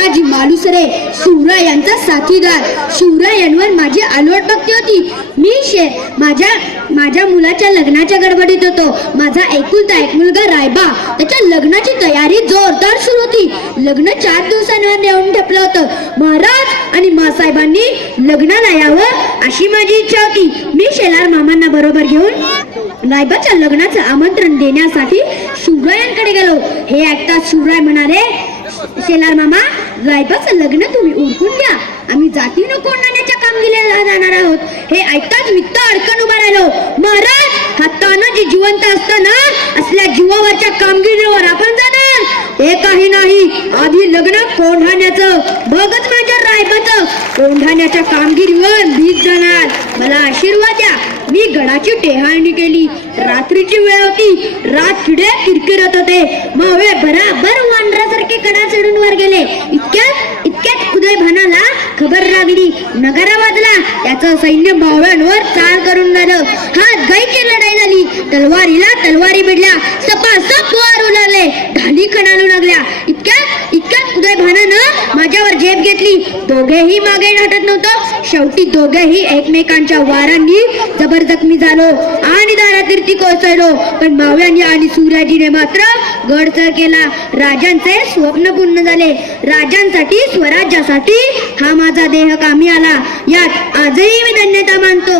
तानाजी मालुसरे शिवरायांचा साथीदार. शिवरायांवर माझी आलोट भक्ती होती. मी माझ्या मुलाच्या लग्नाच्या गडबडीत होतो. माझा एकुलता एक मुलगा रायबा, त्याच्या लग्नाची तयारी जोरदार सुरू होती. लग्न 4 दिवसांवर येऊन ठेपलं होतं. महाराज आणि मासाहेबांनी लग्नाला यावं अशी माझी इच्छा होती. मी शेलार मामांना बरोबर घेऊन रायबाच्या लग्नाचं आमंत्रण देण्यासाठी शिवरायांकडे गेलो. हे ऐकताच शिवराय म्हणाले, शेलार मामा, रायबाचं लग्न तुम्ही उरकून द्या. आम्ही जातीनं कोंढाण्याच्या कामगिरीला जाणार आहोत. हे ऐकताच मी अडकन उभा राहिलो. महाराज, हा तानाजी जिवंत असताना असल्या जीवावरच्या कामगिरीवर आपण जाणार? हे काही नाही, आधी लग्न कोंढाण्याचं, बघत माझ्या रायबाचं कोंढाण्याच्या कामगिरीवर मीच जाणार. मला आशीर्वाद द्या. मी गडाची टेहाळणी केली. रात्रीची वेळ होती. रात किडे किरकिरत होते. मावळे बराबर वानरासारखे कडा चढून वर गेले. इतक्यात उदय भानाला खबर लागली. नगारा वाजला. त्याचं सैन्य मावळ्यांवर चाल करून झालं. हात गाईची लढाई झाली. तलवारीला तलवारी भिडल्या. सपासप वार उलाले. ढाली खणालू लागल्या. इतक्यात उदय भानानं माझ्यावर झेप घेतली. दोघेही मागे हटत नव्हतं. शेवटी दोघेही एकमेकांच्या वारांनी जबर जखमी झालो आणि दारातीर्थी कोसळलो. पण मावळ्यांनी आणि सूर्याजीने मात्र गड सर केला. राजांचे स्वप्न पूर्ण झाले. राजांसाठी, स्वराज्यासाठी हा माझा देह कामी आला. यात आजही मी धन्यता मानतो.